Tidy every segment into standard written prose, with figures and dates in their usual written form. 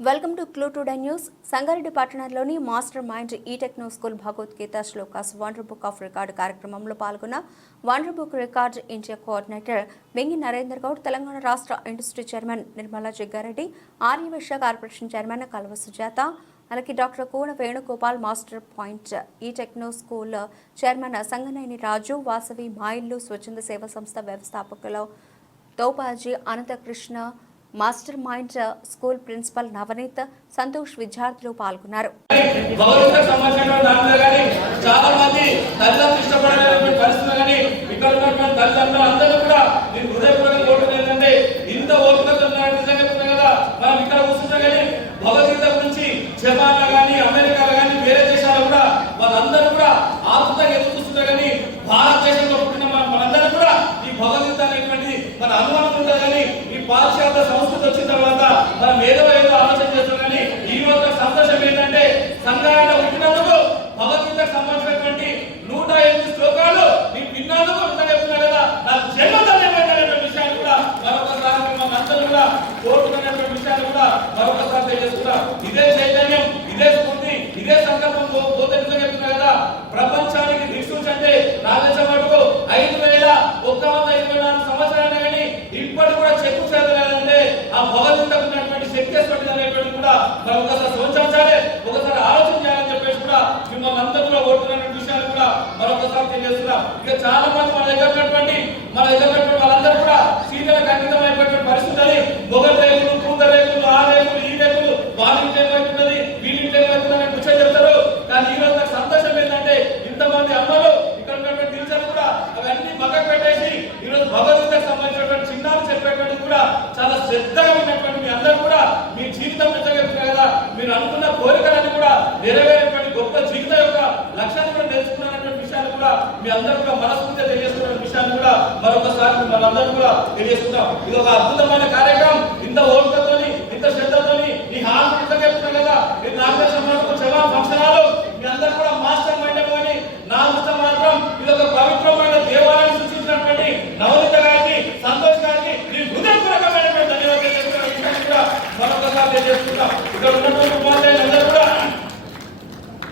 Welcome to Clue Today News. Sangareddy పట్టణంలోని master mind e techno school Bhagavadgita shlokas wonder book of record కార్యక్రమంలో పాల్గొన్న wonder book record India coordinator Vengi Narender Goud, Telangana రాష్ట్ర industry chairman Nirmala Jaggareddy, Aryavysya corporation chairman Kalva Sujatha, అలాగే doctor Kuna Venugopal, master point e techno school chairman Sanganeni Raju, Vasavi Mayillu స్వచ్ఛంద సేవా సంస్థ వ్యవస్థాపకులు Thoupaji Anantakrishna, master mind school principal Navaneeth, Santosh విద్యార్థులు పాల్గొన్నారు. పాశ్చాత్య సంస్కృతి వచ్చిన తర్వాత మనం ఏదో ఆలోచన చేస్తాం. కానీ ఈ రోజు సంతోషం ఏంటంటే సంఘాన్ని పుట్టినందుకు భగవద్గీతకు సంబంధించినటువంటి 108 శ్లోకాలు నేను విన్నందుకు చెప్తున్నా కదా, నాకు జన్మధన్యమైనటువంటి విషయాలు కూడా మరొకసారి మిమ్మల్ని అందరూ కూడా కోరుకున్నటువంటి విషయాలు కూడా మరొకసారి తెలియజేస్తున్నా. ఇదే చైతన్యం, ఇదే స్ఫూర్తి, ఇదే సంకల్పం పోతే నిజంగా చెప్తున్నా కదా, ప్రపంచానికి దిక్సూచి అంటే నాకు తెలిసిన మటుకు 5124 సంవత్సరాలు కానీ ఇప్పటి కూడా చెక్కు చేయాలంటే ఆ భగవంతుడికి ఉన్నటువంటి శక్తి అనేటువంటి కూడా మనం ఒకసారి సోచించాలి, ఒకసారి ఆలోచన చేయాలని చెప్పేసి కూడా మిమ్మల్ని అందరూ కూడా ఓడుతున్నటువంటి విషయాలు కూడా మరొకసారి తెలియజేస్తున్నాం. ఇక చాలా మంది మన దగ్గర ఉన్నటువంటి వాళ్ళందరూ కూడా సీరియల్ అంకితం అయిపోయినటువంటి పరిస్థితి అని మొగల్ రేకులు, కూత రేకులు, ఆ రేకులు, ఈ రేకులు, వాళ్ళకి ఏమవుతున్నది, వీళ్ళకి ఏమవుతుందని కూర్చొని చెప్తారు. కానీ ఈ రోజు నాకు సంతోషం ఏంటంటే ఇంతమంది అమ్మలు ఇక్కడ ఉన్నటువంటి టీచర్లు కూడా అవన్నీ పక్కకు పెట్టేసి ఈ రోజు భగవద్గీతకు సంబంధించినటువంటి చిన్నాలు చెప్పేటువంటి కూడా చాలా శ్రద్ధగా ఉన్నటువంటి మీ అందరూ కూడా మీ జీవితం చెప్తున్నారు కదా, మీరు అనుకున్న కోరికలన్నీ కూడా నెరవేరేటువంటి గొప్ప జీవితం యొక్క లక్ష్యాన్ని కూడా తెలుసుకున్నటువంటి విషయాలు కూడా మీ అందరూ కూడా మనస్ఫూర్తిగా తెలియజేస్తున్న విషయాన్ని కూడా మరొకసారి మనందరూ కూడా తెలియజేస్తున్నాం. ఇది ఒక అద్భుతమైన కార్యక్రమం. ఇంత ఓపికతోని, ఇంత శ్రద్ధతోని ఈ హాల్ చెప్తున్నారు కదా, ఇది నాకు తెలిసిన చాలా ఫంక్షనాలు మీ అందరూ కూడా మాస్టర్ మైండ్ అని నా ఉత్సవం మాత్రం ఇది ఒక పవిత్రమైన దేవాలయాన్ని సృష్టించినటువంటి నవనీత గారికి, సంతోష్ గారికి నేను హృదయపూర్వకమైనటువంటి ధన్యవాదాలు చెప్తున్న విషయాన్ని కూడా మరొకసారి తెలియజేస్తున్నాం. ఇక్కడ ఉన్నటువంటి ఉపాధ్యాయులు అందరూ కూడా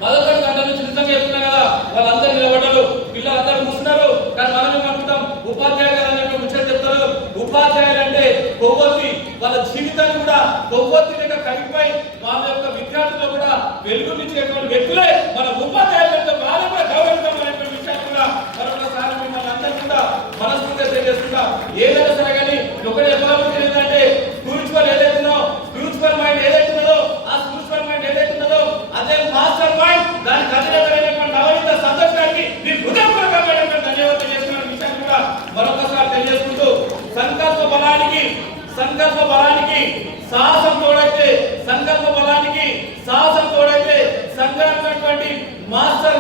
మొదటి గంట నుంచి నిజంగా చెప్తున్నా కదా, వాళ్ళందరూ నిలబడ్డారు, పిల్లలందరూ కూర్చున్నారు. కానీ మనం ఏమనుకుంటాం, ఉపాధ్యాయులు అనేటువంటి ముచ్చట చెప్తారు. ఉపాధ్యాయులు అంటే కొవ్వొత్తి, వాళ్ళ జీవితాన్ని కూడా కొవ్వొత్తి లేక కరిగిపోయి వాళ్ళ యొక్క విద్యార్థులు కూడా వెలుగునిచ్చేటువంటి వ్యక్తులే మన ఉపాధ్యాయులతో వాళ్ళని కూడా గౌరవించాలనేటువంటి విషయాన్ని కూడా మరొకసారి మిమ్మల్ని అందరూ కూడా మనస్ఫూర్తిగా తెలియజేస్తున్నాం. ఏదైనా సరే కానీ ఒకటి చెప్పాలి ఏంటంటే స్పిరిచువల్ ఏదైతుందో, స్పిరిచువల్ మైండ్ ఏదైతున్నదో, ఆ స్పిరిచువల్ మైండ్ ఏదైతున్నదో అదే మాస్టర్ మైండ్, దానికి అధినేతమైనటువంటి నవనీత సంతోష్ గారికి నేను హృదయపూర్వకమైనటువంటి ధన్యవాదాలు చేస్తున్న విషయాన్ని కూడా మరొకసారి తెలియజేసుకుంటూ సంకల్ప బలానికి సాహసం తోడైతే, సంఘాన్నటువంటి మాస్టర్